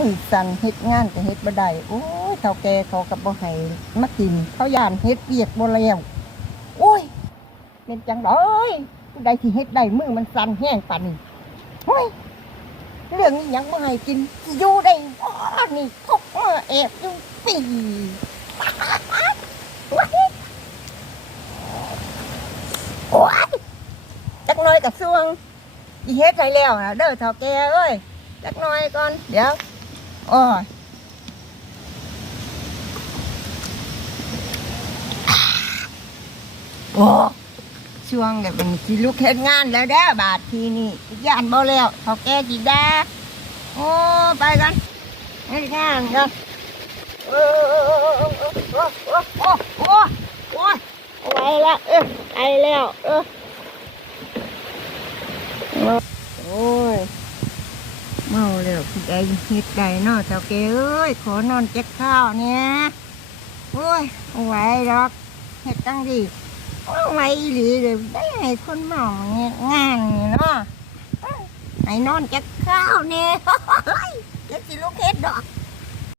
มือสั่นเฮ็ดงานก็เฮ็ดบ่ได้โอ้ยเฒ่าแก่เขาก็บ่ให้มากินเขาย่านเฮ็ดเวียกบ่แล้วโอ้ยเป็นจังไดผู้ใดที่เฮ็ดได้มือมันสั่นแห้งปานนี้โอ้ยเรื่องนี้ยังบ่ให้กินสิอยู่ได้อ้อนี่พกมาแอบอยู่ปีโอ้ยจักน่อยกับซวงอีเฮ็ดให้แล้วนะเด้อเฒ่าแก่เอ้ยจักน่อยก่อน เดี๋ยว โอ้ยโอ้ช่วงเดี๋ยวเป็นสิลูกเฮ็ดงานแล้วเด้อบาททีนี่ย่านบ่แล้วเขาแก่จีดาโอ้ไปกันเฮ็ดงานกันโอ้โอ้โอ้โอ้โอ้โอ้ไปแล้วเออไปแล้วเออโอ้ย เมาแล้วผู้ใดเฮ็ดใดเนาะเจ้าแกเอ้ยขอนอนเจ็กข้าวเนี่ยโอ้ยเอาไหว้ดอกเฮ็ดตั้งดีเอาไหว้อีหลีเลยได้ให้คนเมาเนี่ยงานนี่เนาะให้นอนเจ็กข้าวเนี่ยเจ็กสิลูกเฮ็ดดอก